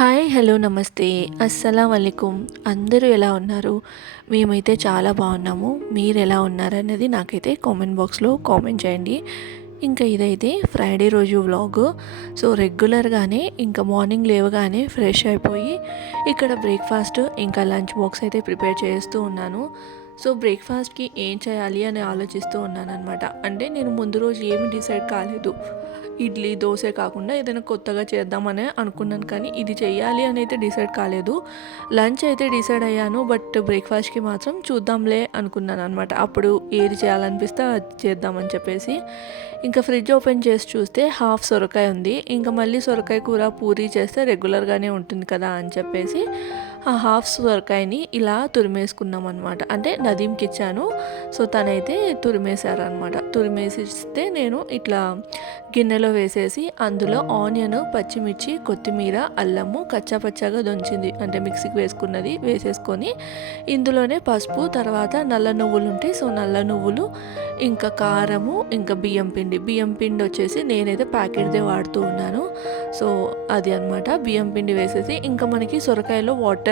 Hi hello నమస్తే అస్సలం వాలేకుమ్. అందరూ ఎలా ఉన్నారు? మేమైతే చాలా బాగున్నాము. మీరు ఎలా ఉన్నారనేది నాకైతే కామెంట్ బాక్స్లో కామెంట్ చేయండి. ఇంకా ఇదైతే ఫ్రైడే రోజు వ్లాగ్. సో రెగ్యులర్గానే ఇంకా మార్నింగ్ లేవగానే ఫ్రెష్ అయిపోయి ఇక్కడ బ్రేక్ఫాస్ట్ ఇంకా లంచ్ బాక్స్ అయితే ప్రిపేర్ చేస్తూ ఉన్నాను. సో బ్రేక్ఫాస్ట్కి ఏం చేయాలి అని ఆలోచిస్తూ ఉన్నాను అనమాట. అంటే నేను ముందు రోజు ఏమి డిసైడ్ కాలేదు. ఇడ్లీ దోశ కాకుండా ఏదైనా కొత్తగా చేద్దామని అనుకున్నాను, కానీ ఇది చేయాలి అని అయితే డిసైడ్ కాలేదు. లంచ్ అయితే డిసైడ్ అయ్యాను, బట్ బ్రేక్ఫాస్ట్కి మాత్రం చూద్దాంలే అనుకున్నాను అనమాట. అప్పుడు ఏది చేయాలనిపిస్తే అది చేద్దామని చెప్పేసి ఇంకా ఫ్రిడ్జ్ ఓపెన్ చేసి చూస్తే హాఫ్ సొరకాయ ఉంది. ఇంకా మళ్ళీ సొరకాయ కూర పూరీ చేస్తే రెగ్యులర్గానే ఉంటుంది కదా అని చెప్పేసి ఆ హాఫ్ సొరకాయని ఇలా తురిమేసుకున్నాం అనమాట. అంటే నదీంకి ఇచ్చాను, సో తనైతే తురిమేశారనమాట. తురిమేసిస్తే నేను ఇట్లా గిన్నెలో వేసేసి అందులో ఆనియన్, పచ్చిమిర్చి, కొత్తిమీర, అల్లము కచ్చాపచ్చాగా దంచింది అంటే మిక్సీకి వేసుకున్నది వేసేసుకొని ఇందులోనే పసుపు, తర్వాత నల్ల నువ్వులు ఉంటాయి, సో నల్ల నువ్వులు, ఇంకా కారము, ఇంకా బియ్యం పిండి వచ్చేసి నేనైతే ప్యాకెట్దే వాడుతూ ఉన్నాను. సో అది అనమాట. బియ్యం పిండి వేసేసి ఇంకా మనకి సొరకాయలో వాటర్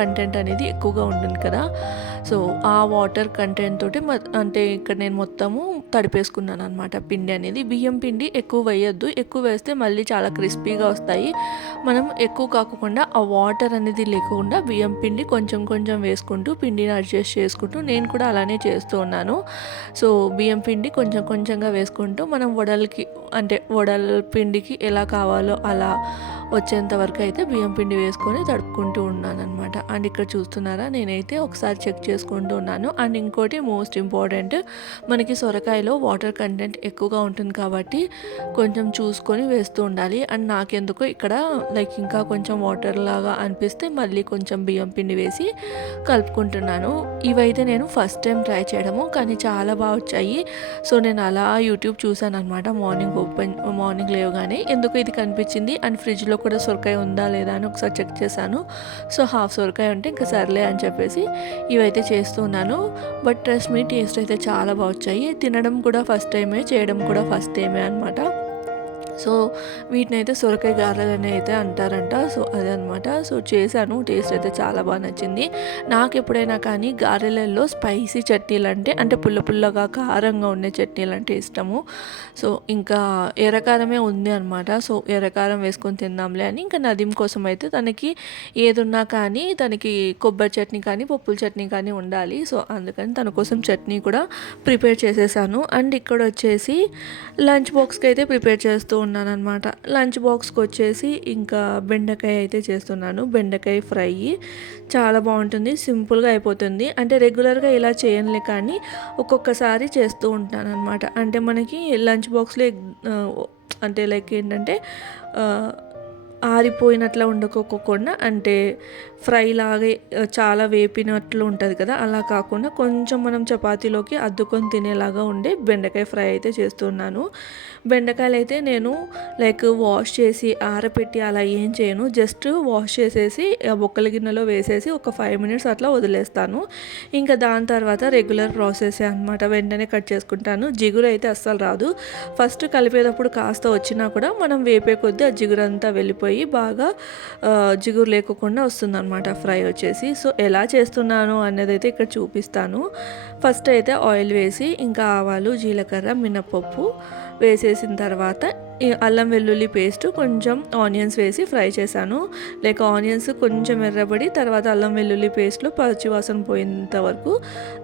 కంటెంట్ అనేది ఎక్కువగా ఉంటుంది కదా, సో ఆ వాటర్ కంటెంట్ తోటి అంటే ఇక్కడ నేను మొత్తము తడిపేసుకున్నాను అనమాట. పిండి అనేది బియ్యం పిండి ఎక్కువ వేయొద్దు, ఎక్కువ వేస్తే మళ్ళీ చాలా క్రిస్పీగా వస్తాయి. మనం ఎక్కువ కాకుండా ఆ వాటర్ అనేది లేకుండా బియ్యం పిండి కొంచెం కొంచెం వేసుకుంటూ పిండిని అడ్జస్ట్ చేసుకుంటూ నేను కూడా అలానే చేస్తూ ఉన్నాను. సో బియ్యం పిండి కొంచెం కొంచెంగా వేసుకుంటూ మనం వడల పిండికి ఎలా కావాలో అలా వచ్చేంత వరకు అయితే బియ్యం పిండి వేసుకొని తడుపుకుంటూ ఉన్నాను అనమాట. అండ్ ఇక్కడ చూస్తున్నారా, నేనైతే ఒకసారి చెక్ చేసుకుంటూ ఉన్నాను. అండ్ ఇంకోటి మోస్ట్ ఇంపార్టెంట్, మనకి సొరకాయలో వాటర్ కంటెంట్ ఎక్కువగా ఉంటుంది కాబట్టి కొంచెం చూసుకొని వేస్తూ ఉండాలి. అండ్ నాకెందుకో ఇక్కడ ఇంకా కొంచెం వాటర్ లాగా అనిపిస్తే మళ్ళీ కొంచెం బియ్యం పిండి వేసి కలుపుకుంటున్నాను. ఇవైతే నేను ఫస్ట్ టైం ట్రై చేయడము, కానీ చాలా బాగా వచ్చాయి. సో నేను అలా యూట్యూబ్ చూసాను అనమాట. మార్నింగ్ లేవగానే ఎందుకు ఇది కనిపించింది, అండ్ ఫ్రిడ్జ్లో కూడా సొరకాయ ఉందా లేదా అని ఒకసారి చెక్ చేశాను. సో హాఫ్ సొరకాయ ఉంటే ఇంకా సర్లే అని చెప్పేసి ఇవైతే చేస్తున్నాను. బట్ ట్రస్ట్ మీ, టేస్ట్ అయితే చాలా బాగా వచ్చాయి. తినడం కూడా ఫస్ట్ టైమే, చేయడం కూడా ఫస్ట్ టైమే అనమాట. సో వీటిని అయితే సొరకాయ గారెలని అయితే అంటారంట. సో అదనమాట. సో చేశాను, టేస్ట్ అయితే చాలా బాగా నచ్చింది. నాకు ఎప్పుడైనా కానీ గారెలలో స్పైసీ చట్నీలు అంటే పుల్ల పుల్లగా కారంగా ఉండే చట్నీలు అంటే ఇష్టము. సో ఇంకా ఎర్రకారమే ఉంది అనమాట. సో ఎర్రకారం వేసుకొని తిందాంలే అని ఇంకా నదీం కోసం అయితే తనకి ఏదున్నా కానీ తనకి కొబ్బరి చట్నీ కానీ పప్పుల చట్నీ కానీ ఉండాలి. సో అందుకని తన కోసం చట్నీ కూడా ప్రిపేర్ చేసేసాను. అండ్ ఇక్కడ వచ్చేసి లంచ్ బాక్స్కి అయితే ప్రిపేర్ చేస్తూ ఉన్నాను అనమాట. లంచ్ బాక్స్కి వచ్చేసి ఇంకా బెండకాయ అయితే చేస్తున్నాను. బెండకాయ ఫ్రై చాలా బాగుంటుంది, సింపుల్గా అయిపోతుంది. అంటే రెగ్యులర్గా ఇలా చేయనులే, కానీ ఒక్కొక్కసారి చేస్తూ ఉంటాను అనమాట. అంటే మనకి లంచ్ బాక్స్లో అంటే ఏంటంటే ఆరిపోయినట్లు ఉండకోకుండా, అంటే ఫ్రై లాగే చాలా వేపినట్లు ఉంటుంది కదా, అలా కాకుండా కొంచెం మనం చపాతీలోకి అద్దుకొని తినేలాగా ఉండే బెండకాయ ఫ్రై అయితే చేస్తున్నాను. బెండకాయలు అయితే నేను వాష్ చేసి ఆరపెట్టి అలా ఏం చేయను, జస్ట్ వాష్ చేసేసి బొక్కల గిన్నెలో వేసేసి ఒక 5 minutes అట్లా వదిలేస్తాను. ఇంకా దాని తర్వాత రెగ్యులర్ ప్రాసెస్ అనమాట. వెంటనే కట్ చేసుకుంటాను. జిగురు అయితే అస్సలు రాదు. ఫస్ట్ కలిపేటప్పుడు కాస్త వచ్చినా కూడా మనం వేపే కొద్దీ ఆ జిగురు అంతా వెళ్ళిపోయి బాగా జిగురు లేకుండా వస్తుంది అనమాట ఫ్రై వచ్చేసి. సో ఎలా చేస్తున్నాను అనేది అయితే ఇక్కడ చూపిస్తాను. ఫస్ట్ అయితే ఆయిల్ వేసి ఇంకా ఆవాలు, జీలకర్ర, మినపప్పు వేసేసిన తర్వాత అల్లం వెల్లుల్లి పేస్ట్, కొంచెం ఆనియన్స్ వేసి ఫ్రై చేశాను. ఆనియన్స్ కొంచెం ఎర్రబడి తర్వాత అల్లం వెల్లుల్లి పేస్ట్లో పచ్చివాసన పోయేంత వరకు,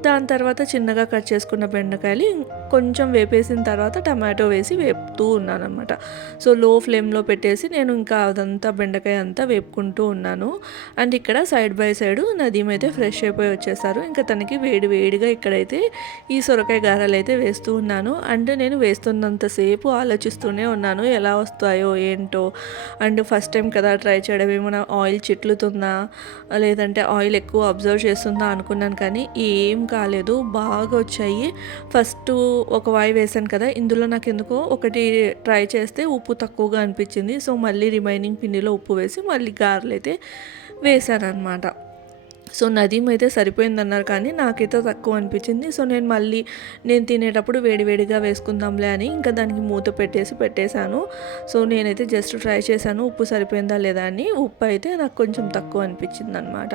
దాని తర్వాత చిన్నగా కట్ చేసుకున్న బెండకాయలు కొంచెం వేపేసిన తర్వాత టమాటో వేసి వేపుతూ ఉన్నాను అనమాట. సో లో ఫ్లేమ్లో పెట్టేసి నేను ఇంకా అదంతా బెండకాయ అంతా వేపుకుంటూ ఉన్నాను. అండ్ ఇక్కడ సైడ్ బై సైడ్ నదీం అయితే ఫ్రెష్ అయిపోయి వచ్చేసారు. ఇంకా తనకి వేడిగా ఇక్కడైతే ఈ సొరకాయ గారెలు అయితే వేస్తూ ఉన్నాను. అండ్ నేను వేస్తున్నంతసేపు ఆలోచిస్తూనే ఉన్నాను ఎలా వస్తాయో ఏంటో. అండ్ ఫస్ట్ టైం కదా ట్రై చేయడం, ఏమైనా ఆయిల్ చిట్లుతుందా లేదంటే ఆయిల్ ఎక్కువ అబ్జర్వ్ చేస్తుందా అనుకున్నాను, కానీ ఏం కాలేదు, బాగా వచ్చాయి. ఫస్ట్ ఒక వాయి వేసాను కదా, ఇందులో నాకు ఎందుకో ఒకటి ట్రై చేస్తే ఉప్పు తక్కువగా అనిపించింది. సో మళ్ళీ రిమైనింగ్ పిండిలో ఉప్పు వేసి మళ్ళీ గారెలు అయితే వేసాను అనమాట. సో నదీమ్ అయితే సరిపోయిందన్నారు కానీ నాకైతే తక్కువ అనిపించింది. సో నేను తినేటప్పుడు వేడివేడిగా వేసుకుందాంలే అని ఇంకా దానికి మూత పెట్టేశాను. సో నేనైతే జస్ట్ ట్రై చేశాను ఉప్పు సరిపోయిందా లేదా అని. ఉప్పు అయితే నాకు కొంచెం తక్కువ అనిపించింది అనమాట.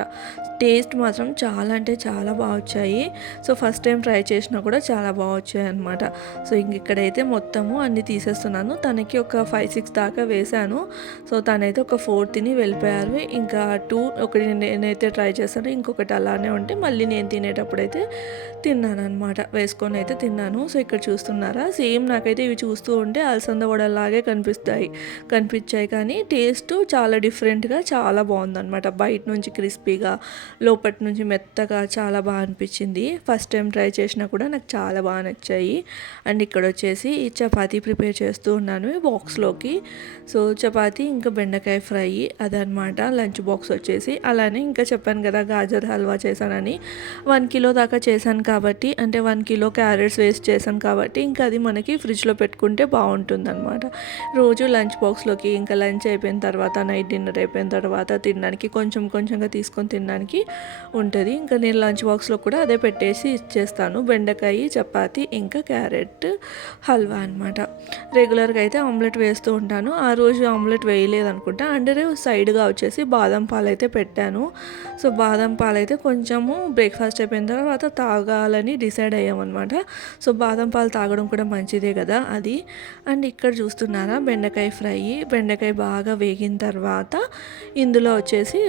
టేస్ట్ మాత్రం చాలా అంటే చాలా బాగా వచ్చాయి. సో ఫస్ట్ టైం ట్రై చేసినా కూడా చాలా బాగా వచ్చాయి అనమాట. సో ఇక్కడైతే మొత్తము అన్నీ తీసేస్తున్నాను. తనకి ఒక 5-6 దాకా వేశాను. సో తనైతే ఒక 4 తిని వెళ్ళిపోయారు. ఇంకా 2 ఒకటి నేనైతే ట్రై చేశాను, ఇంకొకటి అలానే ఉంటే మళ్ళీ నేను తినేటప్పుడైతే తిన్నాను అనమాట. వేసుకొని అయితే తిన్నాను. సో ఇక్కడ చూస్తున్నారా, సేమ్ నాకైతే ఇవి చూస్తూ ఉంటే అలసంద వడలాగే కనిపించాయి కానీ టేస్ట్ చాలా డిఫరెంట్గా చాలా బాగుందన్నమాట. బయట నుంచి క్రిస్పీగా, లోపటి నుంచి మెత్తగా చాలా బాగా అనిపించింది. ఫస్ట్ టైం ట్రై చేసినా కూడా నాకు చాలా బాగా నచ్చాయి. అండ్ ఇక్కడ వచ్చేసి చపాతీ ప్రిపేర్ చేస్తూ ఉన్నాను ఈ బాక్స్లోకి. సో చపాతీ ఇంకా బెండకాయ ఫ్రై అదనమాట లంచ్ బాక్స్ వచ్చేసి. అలానే ఇంకా చెప్పాను కదా గాజర్ హల్వా చేశానని. 1 కిలో దాకా చేశాను కాబట్టి, అంటే 1 కిలో క్యారెట్స్ వేస్ట్ చేశాను కాబట్టి ఇంకా అది మనకి ఫ్రిడ్జ్లో పెట్టుకుంటే బాగుంటుంది అనమాట. రోజు లంచ్ బాక్స్లోకి ఇంకా లంచ్ అయిపోయిన తర్వాత, నైట్ డిన్నర్ అయిపోయిన తర్వాత తినడానికి కొంచెంగా తీసుకొని తినడానికి ఉంటుంది. ఇంకా నేను లంచ్ బాక్స్లో కూడా అదే పెట్టేసి ఇచ్చేస్తాను. బెండకాయ, చపాతి ఇంకా క్యారెట్ హల్వా అనమాట. రెగ్యులర్గా అయితే ఆమ్లెట్ వేస్తూ ఉంటాను. ఆ రోజు ఆమ్లెట్ వేయలేదు అనుకుంటా. అంటే సైడ్గా వచ్చేసి బాదం పాలు అయితే పెట్టాను. సో బాదం పాలు అయితే కొంచెము బ్రేక్ఫాస్ట్ అయిపోయిన తర్వాత తాగాలని డిసైడ్ అయ్యామన్నమాట. సో బాదం పాలు తాగడం కూడా మంచిదే కదా అది. అండ్ ఇక్కడ చూస్తున్నారా బెండకాయ బాగా వేగిన తర్వాత ఇందులో వచ్చేసి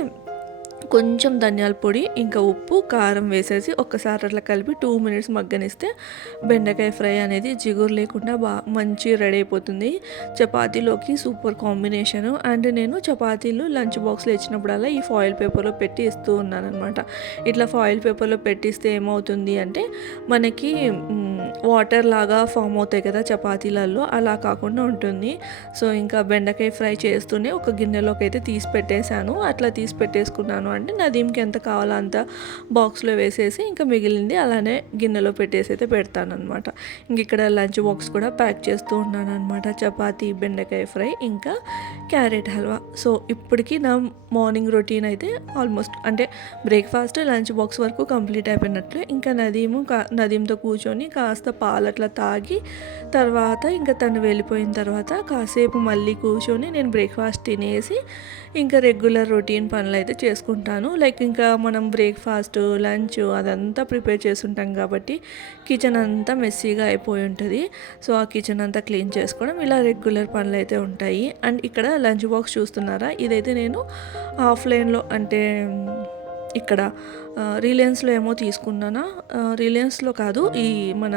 కొంచెం ధనియాల పొడి, ఇంకా ఉప్పు, కారం వేసేసి ఒక్కసారి అట్లా కలిపి 2 మినిట్స్ మగ్గనిస్తే బెండకాయ ఫ్రై అనేది జిగురు లేకుండా మంచి రెడీ అయిపోతుంది. చపాతీలోకి సూపర్ కాంబినేషను. అండ్ నేను చపాతీలు లంచ్ బాక్స్లో ఇచ్చినప్పుడల్లా ఈ ఫాయిల్ పేపర్లో పెట్టి ఇస్తూ ఉన్నాను అనమాట. ఇట్లా ఫాయిల్ పేపర్లో పెట్టిస్తే ఏమవుతుంది అంటే మనకి వాటర్ లాగా ఫామ్ అవుతాయి కదా చపాతీలలో, అలా కాకుండా ఉంటుంది. సో ఇంకా బెండకాయ ఫ్రై చేస్తూనే ఒక గిన్నెలోకి అయితే తీసి పెట్టేశాను. అట్లా తీసి పెట్టేసుకున్నాను అంటే నదీమ్కి ఎంత కావాలో అంత బాక్స్లో వేసేసి ఇంకా మిగిలింది అలానే గిన్నెలో పెట్టేసి అయితే పెడతాను అనమాట. ఇంక ఇక్కడ లంచ్ బాక్స్ కూడా ప్యాక్ చేస్తూ ఉన్నాను అనమాట. చపాతీ, బెండకాయ ఫ్రై ఇంకా క్యారెట్ హల్వా. సో ఇప్పటికీ నా మార్నింగ్ రొటీన్ అయితే ఆల్మోస్ట్ అంటే బ్రేక్ఫాస్ట్, లంచ్ బాక్స్ వరకు కంప్లీట్ అయిపోయినట్లు. ఇంకా నదీమ్తో కూర్చొని కాస్త పాలు అట్లా తాగి తర్వాత ఇంకా తను వెళ్ళిపోయిన తర్వాత కాసేపు మళ్ళీ కూర్చొని నేను బ్రేక్ఫాస్ట్ తినేసి ఇంకా రెగ్యులర్ రొటీన్ పనులు అయితే చేసుకుంటాను. లైక్ ఇంకా మనం బ్రేక్ఫాస్ట్, లంచ్ అదంతా ప్రిపేర్ చేసుకుంటాం కాబట్టి కిచెన్ అంతా మెస్సీగా అయిపోయి ఉంటుంది. సో ఆ కిచెన్ అంతా క్లీన్ చేసుకోవడం ఇలా రెగ్యులర్ పనులు అయితే ఉంటాయి. అండ్ ఇక్కడ లంచ్ బాక్స్ చూస్తున్నారా, ఇదైతే నేను ఆఫ్లైన్లో అంటే ఇక్కడ రిలయన్స్లో ఏమో తీసుకున్నానా, రిలయన్స్లో కాదు, ఈ మన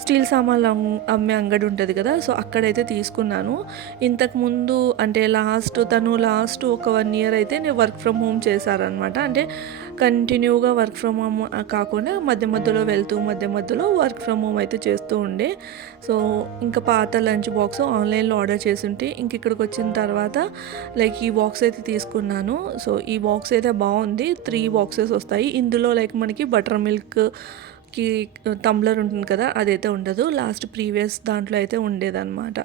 స్టీల్ సామాన్లు అమ్మే అంగడి ఉంటుంది కదా, సో అక్కడైతే తీసుకున్నాను. ఇంతకుముందు అంటే తను లాస్ట్ ఒక 1 ఇయర్ అయితే నేను వర్క్ ఫ్రమ్ హోమ్ చేశారనమాట. అంటే కంటిన్యూగా వర్క్ ఫ్రమ్ హోమ్ కాకుండా మధ్యలో వెళ్తూ మధ్యలో వర్క్ ఫ్రమ్ హోమ్ అయితే చేస్తూ ఉండే. సో ఇంకా పాత లంచ్ బాక్స్ ఆన్లైన్లో ఆర్డర్ చేస్తుంటే ఇంక ఇక్కడికి వచ్చిన తర్వాత లైక్ ఈ బాక్స్ అయితే తీసుకున్నాను. సో ఈ బాక్స్ అయితే బాగుంది. 3 బాక్సెస్ వస్తాయి ఇందులో. లైక్ మనకి బటర్ మిల్క్కి టంబ్లర్ ఉంటుంది కదా, అదైతే ఉండదు. ప్రీవియస్ దాంట్లో అయితే ఉండేదన్నమాట.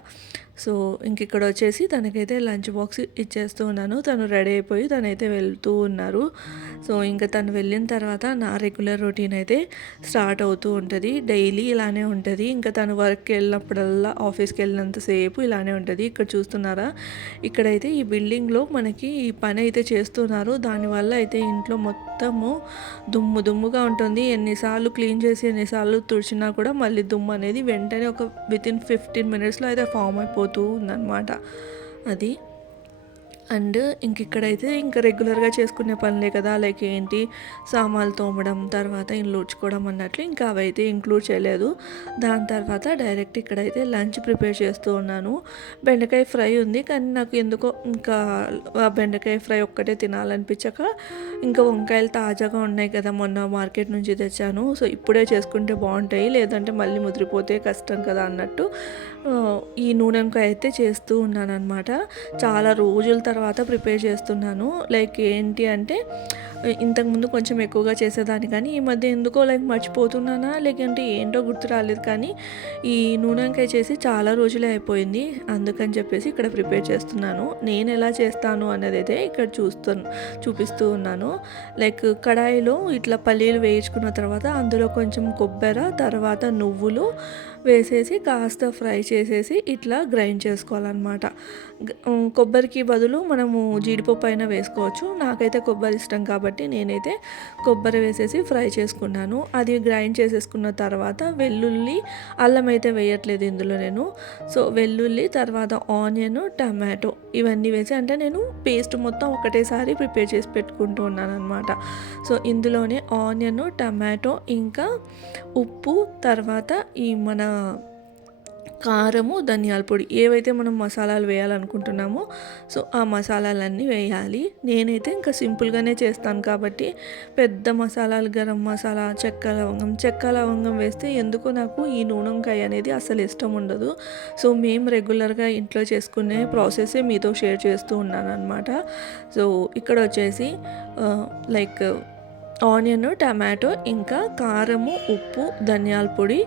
సో ఇంక ఇక్కడ వచ్చేసి తనకైతే లంచ్ బాక్స్ ఇచ్చేస్తూ ఉన్నాను. తను రెడీ అయిపోయి తనైతే వెళ్తూ ఉన్నారు. సో ఇంకా తను వెళ్ళిన తర్వాత నా రెగ్యులర్ రొటీన్ అయితే స్టార్ట్ అవుతూ ఉంటుంది. డైలీ ఇలానే ఉంటుంది. ఇంకా తను వర్క్కి వెళ్ళినప్పుడల్లా, ఆఫీస్కి వెళ్ళినంతసేపు ఇలానే ఉంటుంది. ఇక్కడ చూస్తున్నారా, ఇక్కడైతే ఈ బిల్డింగ్లో మనకి ఈ పని అయితే చేస్తున్నారు. దానివల్ల అయితే ఇంట్లో మొత్తము దుమ్ముగా ఉంటుంది. ఎన్నిసార్లు క్లీన్ చేసి ఎన్నిసార్లు తుడిచినా కూడా మళ్ళీ దుమ్ము అనేది వెంటనే ఒక వితిన్ 15 మినిట్స్లో అయితే ఫామ్ అయిపోతుంది ఉందన్నమాట అది. అండ్ ఇక్కడైతే ఇంకా రెగ్యులర్గా చేసుకునే పనులే కదా, లైక్ ఏంటి సామాన్లు తోమడం, తర్వాత ఇల్లు ఊడ్చుకోవడం అన్నట్లు ఇంకా అవైతే ఇంక్లూడ్ చేయలేదు. దాని తర్వాత డైరెక్ట్ ఇక్కడైతే లంచ్ ప్రిపేర్ చేస్తూ ఉన్నాను. బెండకాయ ఫ్రై ఉంది కానీ నాకు ఎందుకో ఇంకా బెండకాయ ఫ్రై ఒక్కటే తినాలనిపించక, ఇంకా వంకాయలు తాజాగా ఉన్నాయి కదా, మొన్న మార్కెట్ నుంచి తెచ్చాను. సో ఇప్పుడే చేసుకుంటే బాగుంటాయి, లేదంటే మళ్ళీ ముదిరిపోతే కష్టం కదా అన్నట్టు ఈ నూనె వంకాయ అయితే చేస్తూ ఉన్నాను అనమాట. చాలా రోజుల తర్వాత ప్రిపేర్ చేస్తున్నాను. లైక్ ఏంటి అంటే ఇంతకుముందు కొంచెం ఎక్కువగా చేసేదాన్ని, కానీ ఈ మధ్య ఎందుకో లైక్ మర్చిపోతున్నానా లేకంటే ఏంటో గుర్తు రాలేదు, కానీ ఈ నూనె వంకాయ చేసి చాలా రోజులే అయిపోయింది. అందుకని చెప్పేసి ఇక్కడ ప్రిపేర్ చేస్తున్నాను. నేను ఎలా చేస్తాను అన్నది అయితే ఇక్కడ చూపిస్తూ ఉన్నాను. లైక్ కడాయిలో ఇట్లా పల్లీలు వేయించుకున్న తర్వాత అందులో కొంచెం కొబ్బరి, తర్వాత నువ్వులు వేసేసి కాస్త ఫ్రై చేసేసి ఇట్లా గ్రైండ్ చేసుకోవాలన్నమాట. కొబ్బరికి బదులు మనము జీడిపప్పు అయినా వేసుకోవచ్చు. నాకైతే కొబ్బరి ఇష్టం కాబట్టి నేనైతే కొబ్బరి వేసేసి ఫ్రై చేసుకున్నాను. అది గ్రైండ్ చేసేసుకున్న తర్వాత వెల్లుల్లి, అల్లం అయితే వేయట్లేదు ఇందులో నేను. సో వెల్లుల్లి, తర్వాత ఆనియన్, టమాటో ఇవన్నీ వేసి, అంటే నేను పేస్ట్ మొత్తం ఒకటేసారి ప్రిపేర్ చేసి పెట్టుకుంటూ ఉన్నాను అనమాట. సో ఇందులోనే ఆనియన్, టమాటో, ఇంకా ఉప్పు, తర్వాత ఈ మన కారము, ధనియాల పొడి, ఏవైతే మనం మసాలాలు వేయాలనుకుంటున్నామో సో ఆ మసాలాలన్నీ వేయాలి. నేనైతే ఇంకా సింపుల్గానే చేస్తాను కాబట్టి పెద్ద మసాలాలు, గరం మసాలా, చెక్క లవంగం వేస్తే ఎందుకో నాకు ఈ నూనె వంకాయ అనేది అసలు ఇష్టం ఉండదు. సో మేము రెగ్యులర్గా ఇంట్లో చేసుకునే ప్రాసెసే మీతో షేర్ చేస్తూ ఉన్నాను అనమాట. సో ఇక్కడ వచ్చేసి లైక్ ఆనియన్, టమాటో, ఇంకా కారము, ఉప్పు, ధనియాల పొడి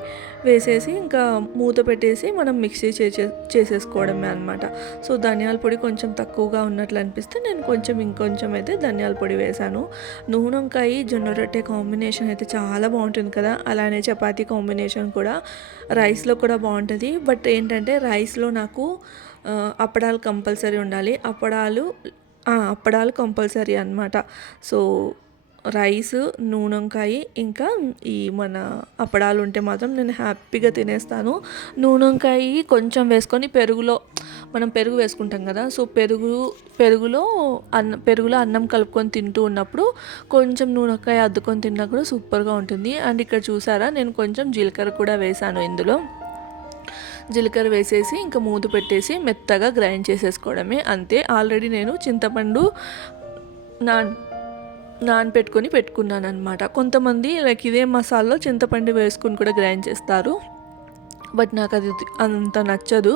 వేసేసి ఇంకా మూత పెట్టేసి మనం మిక్సీ చేసేసుకోవడమే అనమాట. సో ధనియాల పొడి కొంచెం తక్కువగా ఉన్నట్లు అనిపిస్తే నేను ఇంకొంచెం అయితే ధనియాల పొడి వేశాను. నూనె వంకాయ జొన్న రొట్టె కాంబినేషన్ అయితే చాలా బాగుంటుంది కదా, అలానే చపాతీ కాంబినేషన్ కూడా, రైస్లో కూడా బాగుంటుంది. బట్ ఏంటంటే రైస్లో నాకు అప్పడాలు కంపల్సరీ ఉండాలి. అప్పడాలు కంపల్సరీ అనమాట. సో రైస్, నూనె వంకాయ, ఇంకా ఈ మన అప్పడాలు ఉంటే మాత్రం నేను హ్యాపీగా తినేస్తాను. నూనె వంకాయ కొంచెం వేసుకొని మనం పెరుగు వేసుకుంటాం కదా, సో పెరుగులో అన్నం కలుపుకొని తింటూ ఉన్నప్పుడు కొంచెం నూనె వంకాయ అద్దుకొని తిన్నా కూడా సూపర్గా ఉంటుంది. అండ్ ఇక్కడ చూసారా, నేను కొంచెం జీలకర్ర కూడా వేసాను ఇందులో. జీలకర్ర వేసేసి ఇంకా మూత పెట్టేసి మెత్తగా గ్రైండ్ చేసేసుకోవడమే, అంతే. ఆల్రెడీ నేను చింతపండు పెట్టుకున్నాను అనమాట. కొంతమంది లైక్ ఇదే మసాలాలో చింతపండు వేసుకుని కూడా గ్రైండ్ చేస్తారు, బట్ నాకు అది అంత నచ్చదు.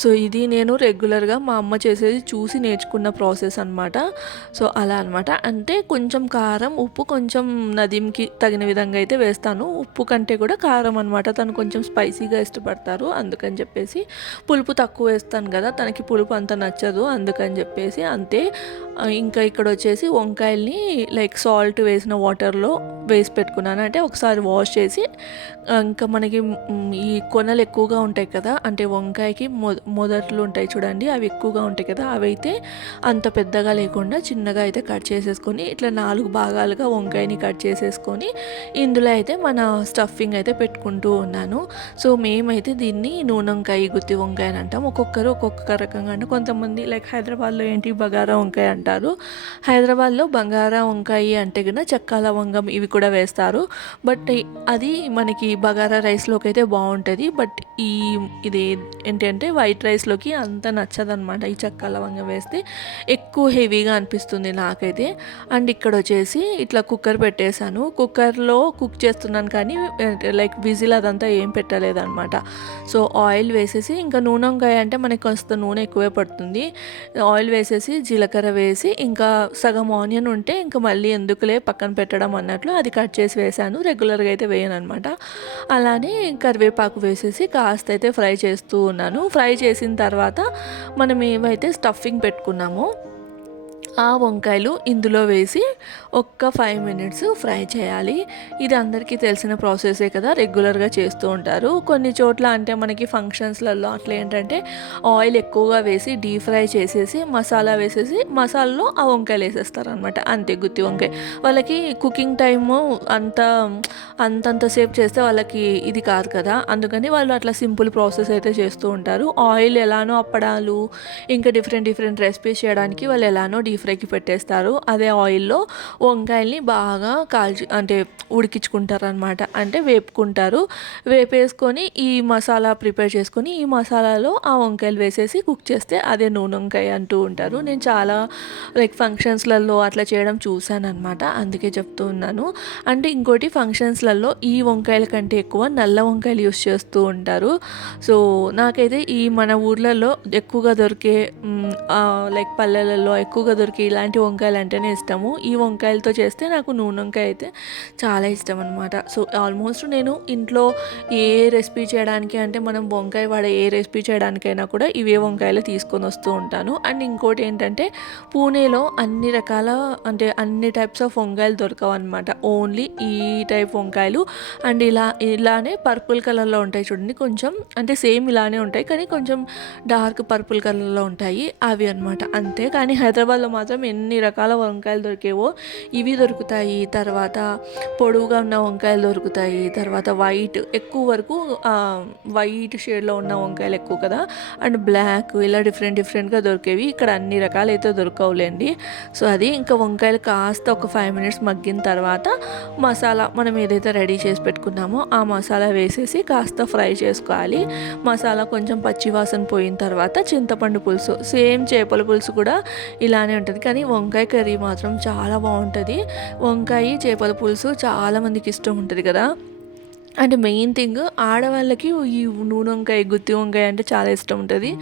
సో ఇది నేను రెగ్యులర్గా మా అమ్మ చేసేది చూసి నేర్చుకున్న ప్రాసెస్ అనమాట. సో అలా అనమాట. అంటే కొంచెం కారం, ఉప్పు కొంచెం నదీంకి తగిన విధంగా అయితే వేస్తాను. ఉప్పు కంటే కూడా కారం అనమాట, తను కొంచెం స్పైసీగా ఇష్టపడతారు, అందుకని చెప్పేసి పులుపు తక్కువ వేస్తాను కదా, తనకి పులుపు అంత నచ్చదు, అందుకని చెప్పేసి అంతే. ఇంకా ఇక్కడ వచ్చేసి వంకాయల్ని లైక్ సాల్ట్ వేసిన వాటర్లో వేసి పెట్టుకున్నాను. అంటే ఒకసారి వాష్ చేసి, ఇంకా మనకి ఈ కొనలు ఎక్కువగా ఉంటాయి కదా, అంటే వంకాయకి మొదట్లు ఉంటాయి చూడండి, అవి ఎక్కువగా ఉంటాయి కదా, అవి అయితే అంత పెద్దగా లేకుండా చిన్నగా అయితే కట్ చేసేసుకొని ఇట్లా 4 భాగాలుగా వంకాయని కట్ చేసేసుకొని ఇందులో అయితే మన స్టఫింగ్ అయితే పెట్టుకుంటూ ఉన్నాను. సో మేమైతే దీన్ని నూనె వంకాయ, గుత్తి వంకాయ అని అంటాం. ఒక్కొక్కరు ఒక్కొక్క రకంగా, అంటే కొంతమంది లైక్ హైదరాబాద్లో ఏంటి బగారా వంకాయ అంటారు. హైదరాబాద్లో బంగారా వంకాయ అంటే కన్నా చెక్క లవంగం ఇవి కూడా వేస్తారు. బట్ అది మనకి బగారా రైస్లోకి అయితే బాగుంటుంది. బట్ ఇది ఏంటంటే వైట్ రైస్లోకి అంత నచ్చదనమాట. ఈ చెక్క లవంగం వేస్తే ఎక్కువ హెవీగా అనిపిస్తుంది నాకైతే. అండ్ ఇక్కడ వచ్చేసి ఇట్లా కుక్కర్ పెట్టేశాను. కుక్కర్లో కుక్ చేస్తున్నాను కానీ లైక్ విజిల్ అదంతా ఏం పెట్టలేదన్నమాట. సో ఆయిల్ వేసేసి, ఇంకా నూనె వంకాయ అంటే మనకి కొంత నూనె ఎక్కువే పడుతుంది. ఆయిల్ వేసేసి జీలకర్ర వేసి, ఇంకా సగం ఆనియన్ ఉంటే ఇంకా మళ్ళీ ఎందుకులే పక్కన పెట్టడం అన్నట్లు అది కట్ చేసి వేసాను. రెగ్యులర్గా అయితే వేయను అనమాట. అలానే కరివేపాకు వేసేసి కాస్త అయితే ఫ్రై చేస్తూ ఉన్నాను. ఫ్రై చేసిన తర్వాత మనం ఏవైతే స్టఫింగ్ పెట్టుకున్నామో ఆ వంకాయలు ఇందులో వేసి ఒక్క 5 మినిట్స్ ఫ్రై చేయాలి. ఇది అందరికీ తెలిసిన ప్రాసెసే కదా, రెగ్యులర్గా చేస్తూ ఉంటారు. కొన్ని చోట్ల అంటే మనకి ఫంక్షన్స్లలో అట్లా ఏంటంటే ఆయిల్ ఎక్కువగా వేసి డీప్ ఫ్రై చేసేసి మసాలా వేసేసి మసాలాలో ఆ వంకాయలు వేసేస్తారనమాట, అంతే గుత్తి వంకాయ. వాళ్ళకి కుకింగ్ టైము అంతంతసేపు చేస్తే వాళ్ళకి ఇది కాదు కదా, అందుకని వాళ్ళు అట్లా సింపుల్ ప్రాసెస్ అయితే చేస్తూ ఉంటారు. ఆయిల్ ఎలానో అప్పడాలు ఇంకా డిఫరెంట్ రెసిపీస్ చేయడానికి వాళ్ళు ఎలానో డీప్ ఫ్రైకి పెట్టేస్తారు. అదే ఆయిల్లో వంకాయల్ని బాగా అంటే ఉడికించుకుంటారు అనమాట, అంటే వేపుకుంటారు. వేపేసుకొని ఈ మసాలా ప్రిపేర్ చేసుకొని ఈ మసాలాలో ఆ వంకాయలు వేసేసి కుక్ చేస్తే అదే నూనె వంకాయ అంటూ ఉంటారు. నేను చాలా లైక్ ఫంక్షన్స్లలో అట్లా చేయడం చూశాను అనమాట, అందుకే చెప్తూ ఉన్నాను. అంటే ఇంకోటి ఫంక్షన్స్లలో ఈ వంకాయల కంటే ఎక్కువ నల్ల వంకాయలు యూస్ చేస్తూ ఉంటారు. సో నాకైతే ఈ మన ఊర్లలో ఎక్కువగా దొరికే లైక్ పల్లెలలో ఎక్కువగా దొరికే పిల్లలకి ఇలాంటి వంకాయలు అంటేనే ఇష్టము. ఈ వంకాయలతో చేస్తే నాకు నూనె వంకాయ అయితే చాలా ఇష్టం అనమాట. సో ఆల్మోస్ట్ నేను ఇంట్లో ఏ రెసిపీ చేయడానికి అంటే మనం వంకాయ వాడే ఏ రెసిపీ చేయడానికైనా కూడా ఇవే వంకాయలు తీసుకొని వస్తూ ఉంటాను. అండ్ ఇంకోటి ఏంటంటే పూణేలో అన్ని రకాల అంటే అన్ని టైప్స్ ఆఫ్ వంకాయలు దొరకవు అనమాట. ఓన్లీ ఈ టైప్ వంకాయలు అండ్ ఇలానే పర్పుల్ కలర్లో ఉంటాయి చూడండి, కొంచెం అంటే సేమ్ ఇలానే ఉంటాయి కానీ కొంచెం డార్క్ పర్పుల్ కలర్లో ఉంటాయి అవి అనమాట. అంతే కానీ హైదరాబాద్లో మాత్రం ఎన్ని రకాల వంకాయలు దొరికేవో ఇవి దొరుకుతాయి. తర్వాత పొడవుగా ఉన్న వంకాయలు దొరుకుతాయి. తర్వాత వైట్ ఎక్కువ వరకు వైట్ షేడ్లో ఉన్న వంకాయలు ఎక్కువ కదా, అండ్ బ్లాక్ ఇలా డిఫరెంట్గా దొరికేవి. ఇక్కడ అన్ని రకాలు అయితే దొరకవులేండి. సో అది ఇంకా వంకాయలు కాస్త ఒక 5 minutes మగ్గిన తర్వాత మసాలా మనం ఏదైతే రెడీ చేసి పెట్టుకున్నామో ఆ మసాలా వేసేసి కాస్త ఫ్రై చేసుకోవాలి. మసాలా కొంచెం పచ్చివాసన పోయిన తర్వాత చింతపండు పులుసు, సేమ్ చేపల పులుసు కూడా ఇలానే ఉంటుంది కానీ వంకాయ కర్రీ మాత్రం చాలా బాగుంటుంది. వంకాయ చేపల పులుసు చాలామందికి ఇష్టం ఉంటుంది కదా. అంటే మెయిన్ థింగ్ ఆడవాళ్ళకి ఈ నూనె వంకాయ గుత్తి వంకాయ అంటే చాలా ఇష్టం ఉంటుంది.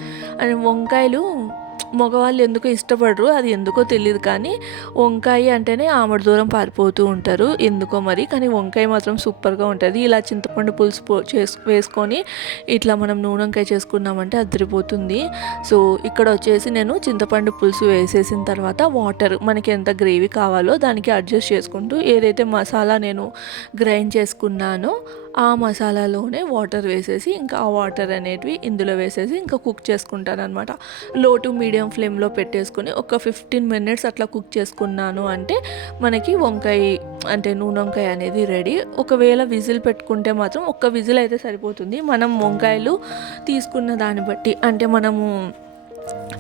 అండ్ వంకాయలు మగవాళ్ళు ఎందుకో ఇష్టపడరు, అది ఎందుకో తెలియదు కానీ వంకాయ అంటేనే ఆమడ దూరం పారిపోతూ ఉంటారు ఎందుకో మరి. కానీ వంకాయ మాత్రం సూపర్గా ఉంటుంది. ఇలా చింతపండు పులుసు వేసుకొని ఇట్లా మనం నూనె వంకాయ చేసుకున్నామంటే అదిరిపోతుంది. సో ఇక్కడ వచ్చేసి నేను చింతపండు పులుసు వేసేసిన తర్వాత వాటర్ మనకి ఎంత గ్రేవీ కావాలో దానికి అడ్జస్ట్ చేసుకుంటూ ఏదైతే మసాలా నేను గ్రైండ్ చేసుకున్నానో ఆ మసాలాలోనే వాటర్ వేసేసి ఇంకా ఆ వాటర్ అనేటివి ఇందులో వేసేసి ఇంకా కుక్ చేసుకుంటాను అనమాట. లో టు మీడియం ఫ్లేమ్లో పెట్టేసుకొని ఒక 15 minutes అట్లా కుక్ చేసుకున్నాను అంటే మనకి వంకాయ అంటే నూనె వంకాయ అనేది రెడీ. ఒకవేళ విజిల్ పెట్టుకుంటే మాత్రం ఒక్క విజిల్ అయితే సరిపోతుంది. మనం వంకాయలు తీసుకున్న దాన్ని బట్టి అంటే మనము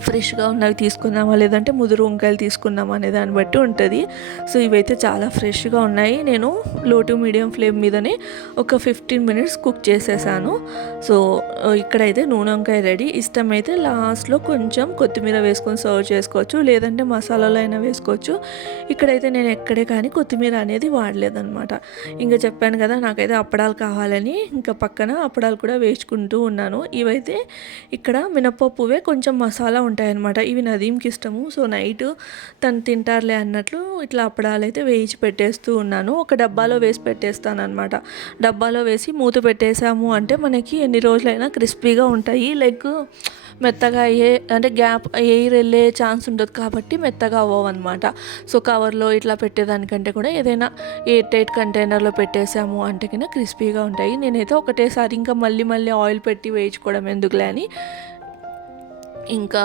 ఫ్రెష్గా ఉన్నవి తీసుకుందామా లేదంటే ముదురు వంకాయలు తీసుకుందామా అనే దాన్ని బట్టి ఉంటుంది. సో ఇవైతే చాలా ఫ్రెష్గా ఉన్నాయి. నేను లో టు మీడియం ఫ్లేమ్ మీదనే ఒక 15 minutes కుక్ చేసేసాను. సో ఇక్కడైతే నూనె వంకాయ రెడీ. ఇష్టమైతే లాస్ట్లో కొంచెం కొత్తిమీర వేసుకొని సర్వ్ చేసుకోవచ్చు, లేదంటే మసాలాలో అయినా వేసుకోవచ్చు. ఇక్కడైతే నేను ఎక్కడే కానీ కొత్తిమీర అనేది వాడలేదన్నమాట. ఇంకా చెప్పాను కదా నాకైతే అప్పడాలు కావాలని, ఇంకా పక్కన అప్పడాలు కూడా వేసుకుంటూ ఉన్నాను. ఇవైతే ఇక్కడ మినపప్పువే కొంచెం మసాలా ఉంటాయన్నమాట. ఇవి నదీంకి ఇష్టము. సో నైట్ తను తింటారులే అన్నట్లు ఇట్లా అప్పడాలు అయితే వేయించి పెట్టేస్తూ ఉన్నాను. ఒక డబ్బాలో వేసి పెట్టేస్తాను అనమాట. డబ్బాలో వేసి మూత పెట్టేసాము అంటే మనకి ఎన్ని రోజులైనా క్రిస్పీగా ఉంటాయి. లైక్ మెత్తగా అంటే గ్యాప్ ఎయిర్ వెళ్ళే ఛాన్స్ ఉంటుంది కాబట్టి మెత్తగా అవ్వవు అనమాట. సో కవర్లో ఇట్లా పెట్టేదానికంటే కూడా ఏదైనా ఎయిర్ టైట్ కంటైనర్లో పెట్టేసాము అంటే కింద క్రిస్పీగా ఉంటాయి. నేనైతే ఒకటేసారి ఇంకా మళ్ళీ ఆయిల్ పెట్టి వేయించుకోవడం ఎందుకులే అని ఇంకా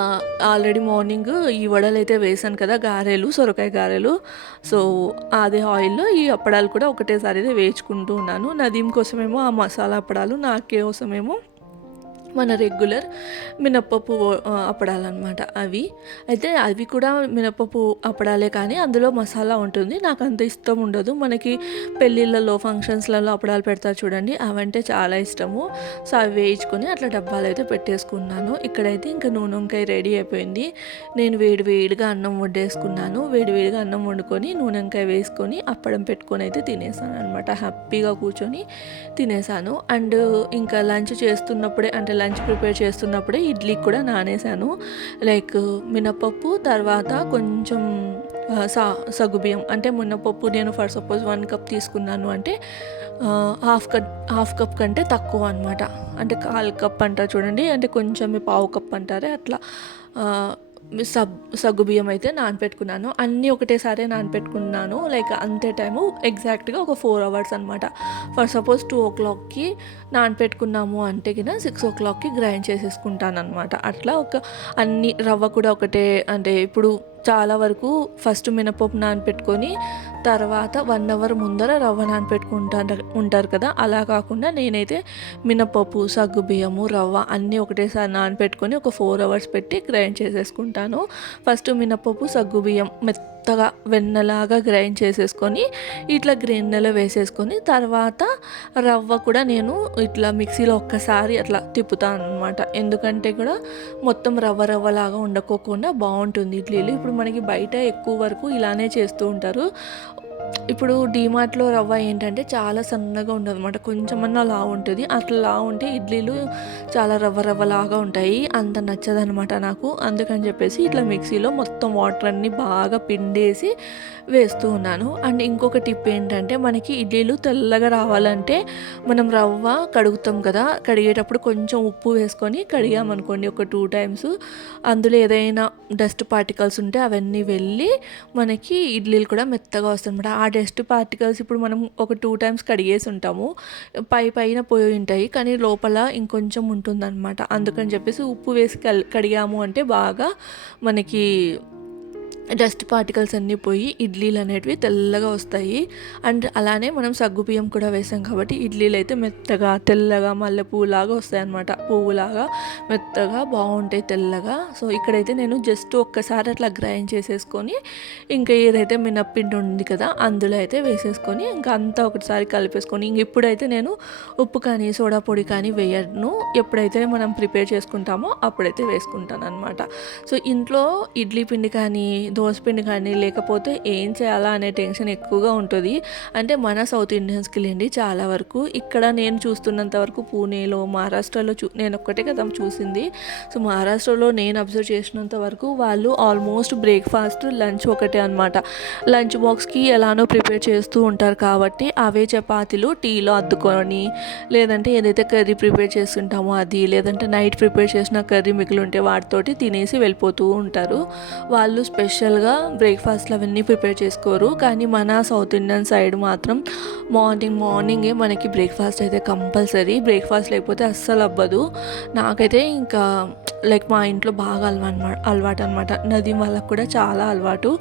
ఆల్రెడీ మార్నింగ్ ఈ వడలు అయితే వేసాను కదా, గారెలు, సొరకాయ గారెలు. సో అదే ఆయిల్లో ఈ అప్పడాలు కూడా ఒకటేసారి అయితే వేయించుకుంటూ ఉన్నాను. నదీం కోసమేమో ఆ మసాలా అప్పడాలు, నాకే కోసమేమో మన రెగ్యులర్ మినప్పప్పు అప్పడాలన్నమాట. అవి కూడా మినప్పప్పు అప్పడాలే కానీ అందులో మసాలా ఉంటుంది. నాకు అంత ఇష్టం ఉండదు. మనకి పెళ్ళిళ్ళలో ఫంక్షన్స్లలో అప్పడాలు పెడతారు చూడండి, అవంటే చాలా ఇష్టము. సో అవి వేయించుకొని అట్లా డబ్బాలు అయితే పెట్టేసుకున్నాను. ఇక్కడైతే ఇంకా నూనె వంకాయ రెడీ అయిపోయింది. నేను వేడిగా అన్నం వండేసుకున్నాను. వేడిగా అన్నం వండుకొని నూనె వంకాయ వేసుకొని అప్పడం పెట్టుకొని అయితే తినేసాను అనమాట. హ్యాపీగా కూర్చొని తినేసాను. అండ్ ఇంకా లంచ్ చేస్తున్నప్పుడే అంటే లంచ్ ప్రిపేర్ చేస్తున్నప్పుడే ఇడ్లీకి కూడా నానేసాను. లైక్ మినపప్పు, తర్వాత కొంచెం సగ్గుబియ్యం. అంటే మినపప్పు నేను ఫర్ సపోజ్ 1 cup తీసుకున్నాను అంటే హాఫ్ కప్ కంటే తక్కువ అనమాట. అంటే 1/4 cup అంటారు చూడండి, అంటే కొంచెం 1/4 cup అంటారే అట్లా సగ్గుబియ్యం అయితే నానపెట్టుకున్నాను. అన్నీ ఒకటేసారి నానపెట్టుకున్నాను. లైక్ అంతే టైము ఎగ్జాక్ట్గా ఒక 4 hours అనమాట. ఫర్ సపోజ్ 2 o'clockకి నానపెట్టుకున్నాము అంటే కింద 6 o'clockకి గ్రైండ్ చేసేసుకుంటాను అనమాట. అట్లా అన్ని రవ్వ కూడా ఒకటే. అంటే ఇప్పుడు చాలా వరకు ఫస్ట్ మినపప్పు నానపెట్టుకొని తర్వాత 1 hour ముందర రవ్వ ఉంటారు కదా, అలా కాకుండా నేనైతే మినపప్పు, సగ్గుబియ్యము, రవ్వ అన్నీ ఒకటేసారి నానపెట్టుకొని ఒక 4 hours పెట్టి గ్రైండ్ చేసేసుకుంటాను. ఫస్ట్ మినపప్పు, సగ్గుబియ్యం మెత్తగా వెన్నలాగా గ్రైండ్ చేసేసుకొని ఇట్లా గిన్నెలో వేసేసుకొని తర్వాత రవ్వ కూడా నేను ఇట్లా మిక్సీలో ఒక్కసారి అట్లా తిప్పుతాను అనమాట. ఎందుకంటే కూడా మొత్తం రవ్వలాగా ఉండకోకుండా బాగుంటుంది ఇడ్లీలు. ఇప్పుడు మనకి బయట ఎక్కువ వరకు ఇలానే చేస్తూ ఉంటారు. ఇప్పుడు డీమార్ట్‌లో రవ్వ ఏంటంటే చాలా సన్నగా ఉండదనమాట. కొంచెమన్నా లావు ఉంటది. అట్లా లావు ఉంటే ఇడ్లీలు చాలా రవ్వ రవ్వలాగా ఉంటాయి. అంత నచ్చదనమాట నాకు. అందుకని చెప్పేసి ఇట్లా మిక్సీలో మొత్తం వాటర్ అన్నీ బాగా పిండేసి వేస్తూ ఉన్నాను. అండ్ ఇంకొక టిప్ ఏంటంటే మనకి ఇడ్లీలు తెల్లగా రావాలంటే మనం రవ్వ కడుగుతాం కదా! కడిగేటప్పుడు కొంచెం ఉప్పు వేసుకొని కడిగామనుకోండి ఒక 2 టైమ్స్ అందులో ఏదైనా డస్ట్ పార్టికల్స్ ఉంటే అవన్నీ వెళ్ళి మనకి ఇడ్లీలు కూడా మెత్తగా వస్తాయన్నమాట. ఆ డస్ట్ పార్టికల్స్ ఇప్పుడు మనం ఒక 2 టైమ్స్ కడిగేసి ఉంటాము. పైన పోయి ఉంటాయి. కానీ లోపల ఇంకొంచెం ఉంటుందన్నమాట. అందుకని చెప్పేసి ఉప్పు వేసి కడిగాము అంటే బాగా మనకి డస్ట్ పార్టికల్స్ అన్నీ పోయి ఇడ్లీలు అనేటివి తెల్లగా వస్తాయి. అండ్ అలానే మనం సగ్గుబియ్యం కూడా వేసాం కాబట్టి ఇడ్లీలు అయితే మెత్తగా తెల్లగా మల్లెపూలాగా వస్తాయన్నమాట. పువ్వులాగా మెత్తగా బాగుంటాయి తెల్లగా. సో ఇక్కడైతే నేను జస్ట్ ఒక్కసారి అట్లా గ్రైండ్ చేసేసుకొని ఇంకా ఏదైతే మినప్పిండి ఉంది కదా అందులో అయితే వేసేసుకొని ఇంకా అంతా ఒకటిసారి కలిపేసుకొని ఇంక ఇప్పుడైతే నేను ఉప్పు కానీ సోడా పొడి కానీ వేయను. ఎప్పుడైతే మనం ప్రిపేర్ చేసుకుంటామో అప్పుడైతే వేసుకుంటాను అనమాట. సో ఇంట్లో ఇడ్లీ పిండి కానీ దోసపిండి కానీ లేకపోతే ఏం చేయాలా అనే టెన్షన్ ఎక్కువగా ఉంటుంది. అంటే మన సౌత్ ఇండియన్స్కి లేండి చాలా వరకు. ఇక్కడ నేను చూస్తున్నంత వరకు పూణేలో మహారాష్ట్రలో నేను ఒక్కటే కదా చూసింది. సో మహారాష్ట్రలో నేను అబ్జర్వ్ చేసినంత వరకు వాళ్ళు ఆల్మోస్ట్ బ్రేక్ఫాస్ట్ లంచ్ ఒకటే అనమాట. లంచ్ బాక్స్కి ఎలానో ప్రిపేర్ చేస్తూ ఉంటారు కాబట్టి అవే చపాతీలు టీలో అద్దుకొని లేదంటే ఏదైతే కర్రీ ప్రిపేర్ చేస్తుంటామో అది లేదంటే నైట్ ప్రిపేర్ చేసిన కర్రీ మిగిలి ఉంటే వాటితోటి తినేసి వెళ్ళిపోతూ ఉంటారు. వాళ్ళు స్పెషల్గా బ్రేక్ఫాస్ట్లు అవన్నీ ప్రిపేర్ చేసుకోరు. కానీ మన సౌత్ ఇండియన్ సైడ్ మాత్రం మార్నింగే మనకి బ్రేక్ఫాస్ట్ అయితే కంపల్సరీ. బ్రేక్ఫాస్ట్ లేకపోతే అస్సలు అవ్వదు. నాకైతే ఇంకా లైక్ మా ఇంట్లో బాగా అలవాటు అనమాట. నదీం వాళ్ళకు కూడా చాలా అలవాటు.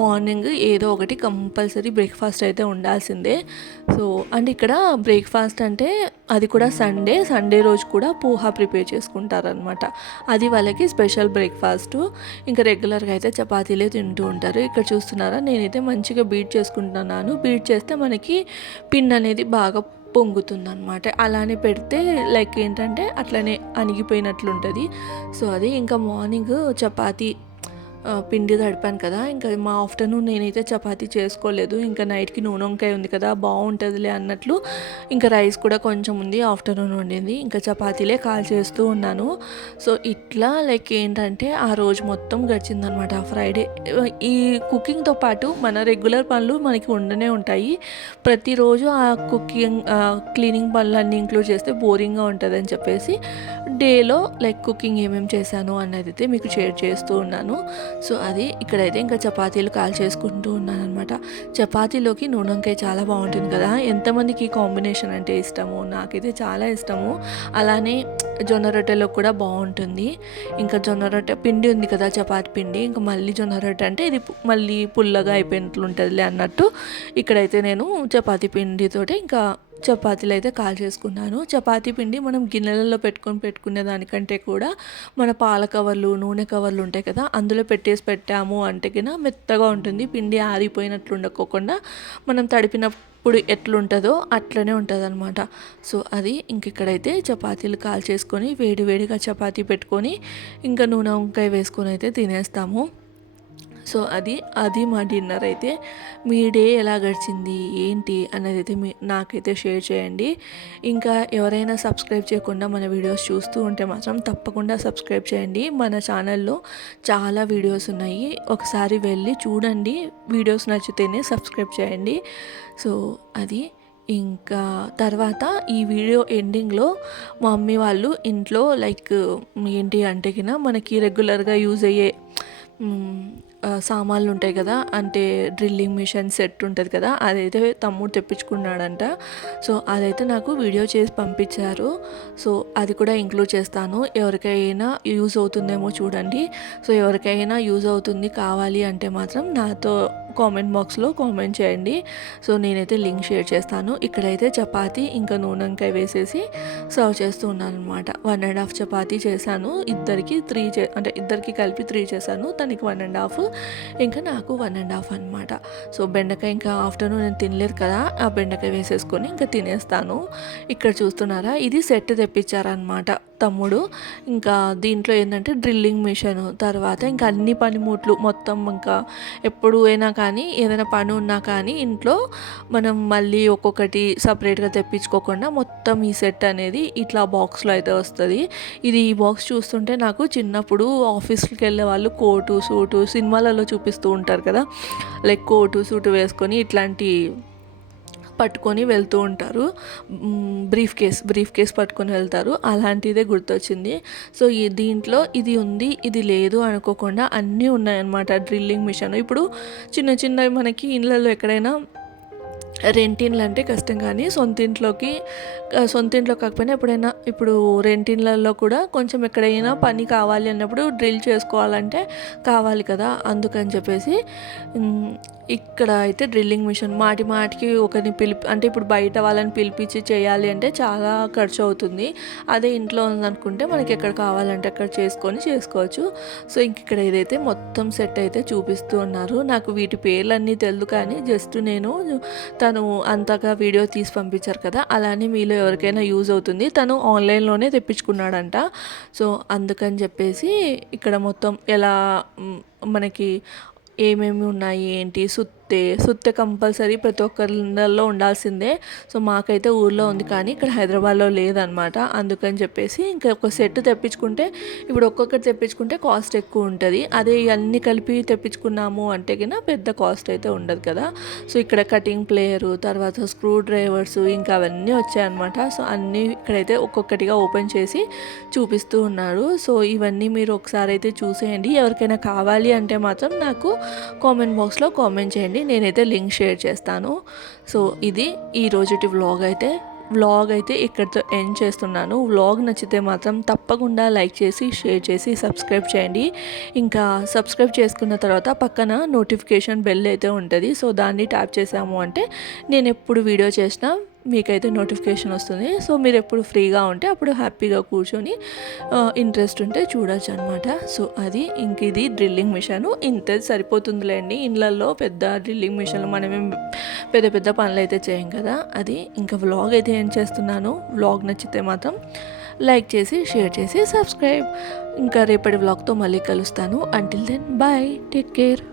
మార్నింగ్ ఏదో ఒకటి కంపల్సరీ బ్రేక్ఫాస్ట్ అయితే ఉండాల్సిందే. సో అండ్ ఇక్కడ బ్రేక్ఫాస్ట్ అంటే అది కూడా సండే రోజు కూడా పోహా ప్రిపేర్ చేసుకుంటారనమాట. అది వాళ్ళకి స్పెషల్ బ్రేక్ఫాస్ట్. ఇంకా రెగ్యులర్గా అయితే చపాతీలే తింటూ ఉంటారు. ఇక్కడ చూస్తున్నారా నేనైతే మంచిగా బీట్ చేసుకుంటున్నాను. బీట్ చేస్తే మనకి పిండి అనేది బాగా పొంగుతుందన్నమాట. అలానే పెడితే లైక్ ఏంటంటే అట్లనే అణిగిపోయినట్లుంటుంది. సో అది ఇంకా మార్నింగ్ చపాతీ పిండి తడిపాను కదా, ఇంకా మా ఆఫ్టర్నూన్ నేనైతే చపాతీ చేసుకోలేదు. ఇంకా నైట్కి నూనె వంకాయ ఉంది కదా బాగుంటుందిలే అన్నట్లు ఇంకా రైస్ కూడా కొంచెం ఉంది ఆఫ్టర్నూన్ వండింది. ఇంకా చపాతీలే కాల్ చేస్తూ ఉన్నాను. సో ఇట్లా లైక్ ఏంటంటే ఆ రోజు మొత్తం గడిచిందనమాట ఫ్రైడే. ఈ కుకింగ్తో పాటు మన రెగ్యులర్ పనులు మనకి ఉండనే ఉంటాయి. ప్రతిరోజు ఆ క్లీనింగ్ పనులన్నీ ఇంక్లూడ్ చేస్తే బోరింగ్గా ఉంటుందని చెప్పేసి డేలో లైక్ కుకింగ్ ఏమేమి చేశాను అన్నది అయితే మీకు షేర్ చేస్తూ ఉన్నాను. సో అది ఇక్కడైతే ఇంకా చపాతీలు కాల్ చేసుకుంటూ ఉన్నాను అనమాట. చపాతీలోకి నూనె వంకాయ చాలా బాగుంటుంది కదా. ఎంతమందికి కాంబినేషన్ అంటే ఇష్టము, నాకైతే చాలా ఇష్టము. అలానే జొన్న రొట్టెలో కూడా బాగుంటుంది. ఇంకా జొన్న రొట్టె పిండి ఉంది కదా చపాతీ పిండి, ఇంకా మళ్ళీ జొన్న రొట్టె అంటే ఇది మళ్ళీ పుల్లగా అయిపోయినట్లు ఉంటుందిలే అన్నట్టు ఇక్కడైతే నేను చపాతీ పిండితోటి ఇంకా చపాతీలు అయితే కాల్ చేసుకున్నాను. చపాతీ పిండి మనం గిన్నెలలో పెట్టుకునే దానికంటే కూడా మన పాల కవర్లు నూనె కవర్లు ఉంటాయి కదా అందులో పెట్టాము అంటే కినా మెత్తగా ఉంటుంది. పిండి ఆరిపోయినట్లు ఉండకోకుండా మనం తడిపినప్పుడు ఎట్లుంటుందో అట్లనే ఉంటుంది అనమాట. సో అది ఇంక ఇక్కడైతే చపాతీలు కాల్ చేసుకొని వేడిగా చపాతీ పెట్టుకొని ఇంకా నూనె వంకాయ వేసుకొని అయితే తినేస్తాము. సో అది మా డిన్నర్ అయితే. మీ డే ఎలా గడిచింది ఏంటి అనేది అయితే నాకైతే షేర్ చేయండి. ఇంకా ఎవరైనా సబ్స్క్రైబ్ చేయకుండా మన వీడియోస్ చూస్తూ ఉంటే మాత్రం తప్పకుండా సబ్స్క్రైబ్ చేయండి. మన ఛానల్లో చాలా వీడియోస్ ఉన్నాయి, ఒకసారి వెళ్ళి చూడండి. వీడియోస్ నచ్చితేనే సబ్స్క్రైబ్ చేయండి. సో అది ఇంకా తర్వాత ఈ వీడియో ఎండింగ్లో మా మమ్మీ వాళ్ళు ఇంట్లో లైక్ ఏంటి అంటే కినా మనకి రెగ్యులర్గా యూజ్ అయ్యే సామాన్లు ఉంటాయి కదా, అంటే డ్రిల్లింగ్ మిషన్ సెట్ ఉంటుంది కదా అదైతే తమ్ముడు తెప్పించుకున్నాడంట. సో అదైతే నాకు వీడియో చేసి పంపించారు. సో అది కూడా ఇంక్లూడ్ చేస్తాను, ఎవరికైనా యూజ్ అవుతుందేమో చూడండి. సో ఎవరికైనా యూజ్ అవుతుంది కావాలి అంటే మాత్రం నాతో కామెంట్ బాక్స్లో కామెంట్ చేయండి. సో నేనైతే లింక్ షేర్ చేస్తాను. ఇక్కడైతే చపాతీ ఇంకా నూనె వంకాయ వేసేసి సర్వ్ చేస్తూ ఉన్నాను అనమాట. 1.5 చపాతీ చేశాను. ఇద్దరికి కలిపి 3 చేశాను. తనకి 1.5 ఇంకా నాకు 1.5 అనమాట. సో బెండకాయ ఇంకా ఆఫ్టర్నూన్ నేను తినలేదు కదా, ఆ బెండకాయ వేసేసుకొని ఇంకా తినేస్తాను. ఇక్కడ చూస్తున్నారా ఇది సెట్ తెప్పించారనమాట తమ్ముడు. ఇంకా దీంట్లో ఏంటంటే డ్రిల్లింగ్ మిషన్, తర్వాత ఇంకా అన్ని పనిముట్లు మొత్తం ఇంకా ఎప్పుడు అయినా కానీ ఏదైనా పని ఉన్నా కానీ ఇంట్లో మనం మళ్ళీ ఒక్కొక్కటి సపరేట్గా తెప్పించుకోకుండా మొత్తం ఈ సెట్ అనేది ఇట్లా బాక్స్లో అయితే వస్తుంది. ఇది ఈ బాక్స్ చూస్తుంటే నాకు చిన్నప్పుడు ఆఫీస్కి వెళ్ళే వాళ్ళు కోటు సూటు సినిమాలలో చూపిస్తూ ఉంటారు కదా, లైక్ కోటు సూటు వేసుకొని ఇట్లాంటి పట్టుకొని వెళ్తూ ఉంటారు. బ్రీఫ్ కేస్ పట్టుకొని వెళ్తారు. అలాంటిదే గుర్తొచ్చింది. సో దీంట్లో ఇది ఉంది ఇది లేదు అనుకోకుండా అన్నీ ఉన్నాయన్నమాట. డ్రిల్లింగ్ మిషన్ ఇప్పుడు చిన్న చిన్నవి మనకి ఇళ్ళల్లో ఎక్కడైనా రెంటిన్లు అంటే కష్టం, కానీ సొంత ఇంట్లో కాకపోయినా ఎప్పుడైనా ఇప్పుడు రెంటిన్లలో కూడా కొంచెం ఎక్కడైనా పని కావాలి అన్నప్పుడు డ్రిల్ చేసుకోవాలంటే కావాలి కదా, అందుకని చెప్పేసి ఇక్కడ అయితే డ్రిల్లింగ్ మిషన్ మాటికి ఒకరిని అంటే ఇప్పుడు బయట వాళ్ళని పిలిపించి చేయాలి అంటే చాలా ఖర్చు అవుతుంది. అదే ఇంట్లో ఉందనుకుంటే మనకి ఎక్కడ కావాలంటే అక్కడ చేసుకోవచ్చు. సో ఇక్కడ ఏదైతే మొత్తం సెట్ అయితే చూపిస్తూ ఉన్నారు. నాకు వీటి పేర్లన్నీ తెలియదు, కానీ జస్ట్ నేను తను అంతగా వీడియో తీసి పంపించారు కదా, అలానే మీలో ఎవరికైనా యూజ్ అవుతుంది. తను ఆన్లైన్లోనే తెప్పించుకున్నాడంట. సో అందుకని చెప్పేసి ఇక్కడ మొత్తం ఎలా మనకి ఏమేమి ఉన్నాయి ఏంటి, సుత్తె కంపల్సరీ ప్రతి ఒక్కరిలో ఉండాల్సిందే. సో మాకైతే ఊర్లో ఉంది, కానీ ఇక్కడ హైదరాబాద్లో లేదనమాట. అందుకని చెప్పేసి ఇంకా ఒక సెట్ తెప్పించుకుంటే ఇప్పుడు ఒక్కొక్కటి తెప్పించుకుంటే కాస్ట్ ఎక్కువ ఉంటుంది. అదే అన్నీ కలిపి తెప్పించుకున్నాము అంటే కన్నా పెద్ద కాస్ట్ అయితే ఉండదు కదా. సో ఇక్కడ కటింగ్ ప్లేయరు, తర్వాత స్క్రూ డ్రైవర్స్, ఇంకా అవన్నీ వచ్చాయన్నమాట. సో అన్నీ ఇక్కడైతే ఒక్కొక్కటిగా ఓపెన్ చేసి చూపిస్తూ ఉన్నారు. సో ఇవన్నీ మీరు ఒకసారి అయితే చూసేయండి. ఎవరికైనా కావాలి అంటే మాత్రం నాకు కామెంట్ బాక్స్లో కామెంట్ చేయండి, నేనైతే లింక్ షేర్ చేస్తాను. సో ఇది ఈ రోజుటి వ్లాగ్ అయితే ఇక్కడితో ఎండ్ చేస్తున్నాను. వ్లాగ్ నచ్చితే మాత్రం తప్పకుండా లైక్ చేసి షేర్ చేసి సబ్స్క్రైబ్ చేయండి. ఇంకా సబ్స్క్రైబ్ చేసుకున్న తర్వాత పక్కన నోటిఫికేషన్ బెల్ అయితే ఉంటుంది. సో దాన్ని ట్యాప్ చేసాము అంటే నేను ఎప్పుడు వీడియో చేసినా మీకైతే నోటిఫికేషన్ వస్తుంది. సో మీరు ఎప్పుడు ఫ్రీగా ఉంటే అప్పుడు హ్యాపీగా కూర్చొని ఇంట్రెస్ట్ ఉంటే చూడొచ్చు అనమాట. సో అది ఇంక ఇది డ్రిల్లింగ్ మిషను ఇంత సరిపోతుందిలేండి. ఇళ్ళల్లో పెద్ద డ్రిల్లింగ్ మిషన్లు మనమేం పెద్ద పనులు అయితే చేయం కదా. అది ఇంకా వ్లాగ్ అయితే ఏం చేస్తున్నాను. వ్లాగ్ నచ్చితే మాత్రం లైక్ చేసి షేర్ చేసి సబ్స్క్రైబ్. ఇంకా రేపటి వ్లాగ్తో మళ్ళీ కలుస్తాను. Until then bye, take care.